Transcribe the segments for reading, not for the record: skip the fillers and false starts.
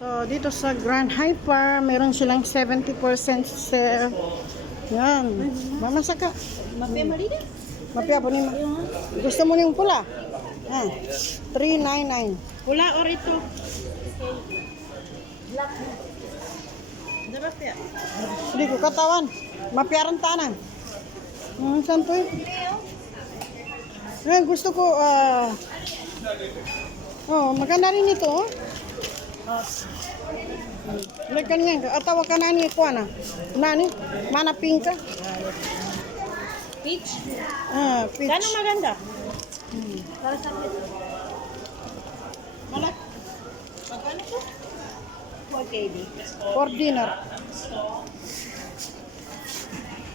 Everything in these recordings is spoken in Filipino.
So, dito sa Grand Hyper, meron silang 70% sale. Yan. Mamasa ka. Mapia Marina? Mapia po ni gusto mo yung pula? Ah, 399. Pula or ito? Black. Dapat ya? Hindi ko katawan. Mapiaran tanan. Saan to yun? Gusto ko, maganda rin ito, oh. Ganyan ka. Atawa ka nani ko na. Nani? Mana pinka? Peach? Peach. Kano maganda? Para sa akin. Malak. Magkano to? 4 KD. For dinner.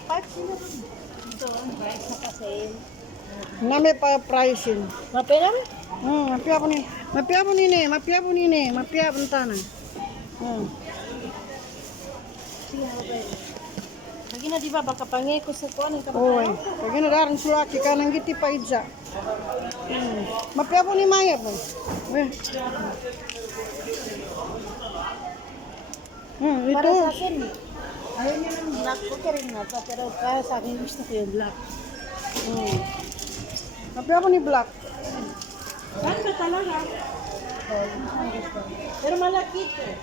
5 sila rin. Ito, ang price na kasi. Nami pa pricing. Mapia naman? Mapia po ni. Mapia po ni. Mapia po ni. Mapia po tanan. Sige, mabay. Lagi na diba, baka pangi ko sa kuwan. Oy. Kaya na daran sulaki ka nang giti pa idza. Mapia po ni Maya po. Para Ito. sa akin, ayaw niya ng black. Okay rin nga to, pero para sa akin, gusto ko yung black. Mapia po ni black. Saan ba talaga? Pero malaki ito.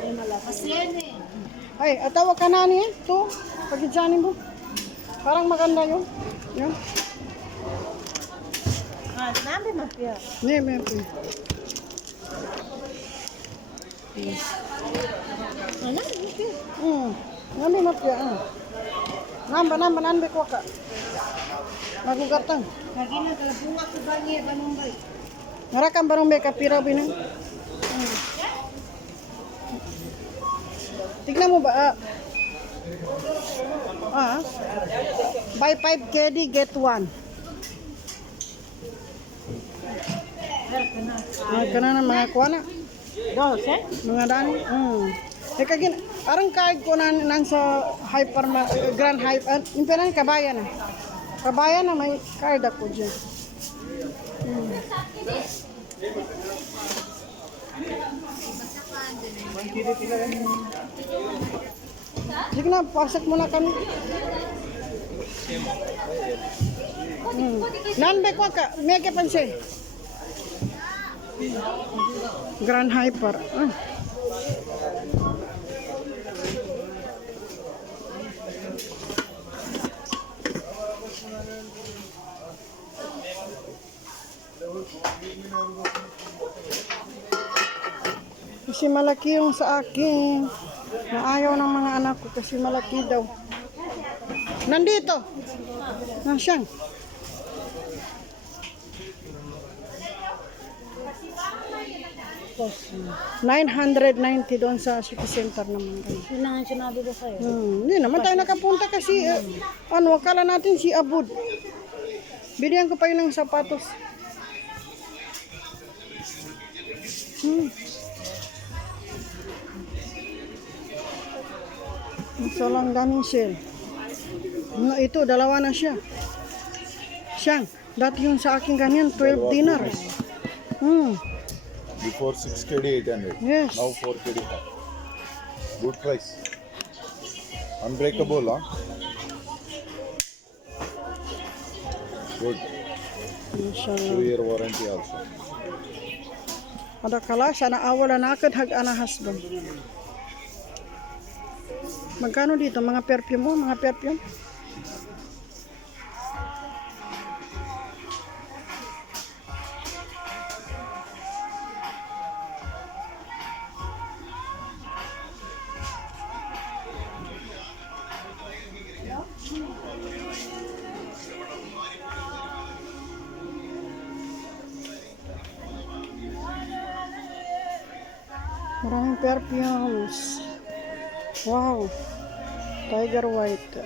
Ay, malaki. Mas yan eh. Ay, atawa ka na niya. Ito. Pagidyanin mo. Parang maganda yun. Yan. Nabi mapia. Hindi, may po. Ano? Mapia. Nami mapia. Namba ko ka. Magugatang. Lagi na kalabunga ko ba niya, banong ba? Ngarakan barong may kapira binang. Tignan mo ba? Buy 5 KD, get 1. Kana na mga kuwana. Dos, eh? Mga dani. Kagin, parang kahit ko na nang sa hyper, grand hyper, yung pinang kabayan na. Kabayan na may card ako dyan. Sige na, pasok muna kami. Nanbe ko ka, may kapansin. Grand Hyper. Kasi malaki yung sa akin. Naayaw ng mga anak ko kasi malaki daw. Nandito. Siyang. $990 doon sa city center naman. Yun lang ang sinabi ko sa'yo. Hindi naman tayo nakapunta kasi akala natin si Abud. Binigyan ko pa yun ng sapatos. Ito lang daming sale. Ito, dalawa na siya. Siyang, dati yung sa akin ganyan, 12 dinars. Before 6 KD 800. Yes. Now 4 KD. Good price. Unbreakable, huh? Good. 2-year warranty also. Ada kala siya naawala na agad hag-ana husband. Magkano dito? Mga perfume mo? Mga perfume? Maraming perfumes. Wow. Tiger White.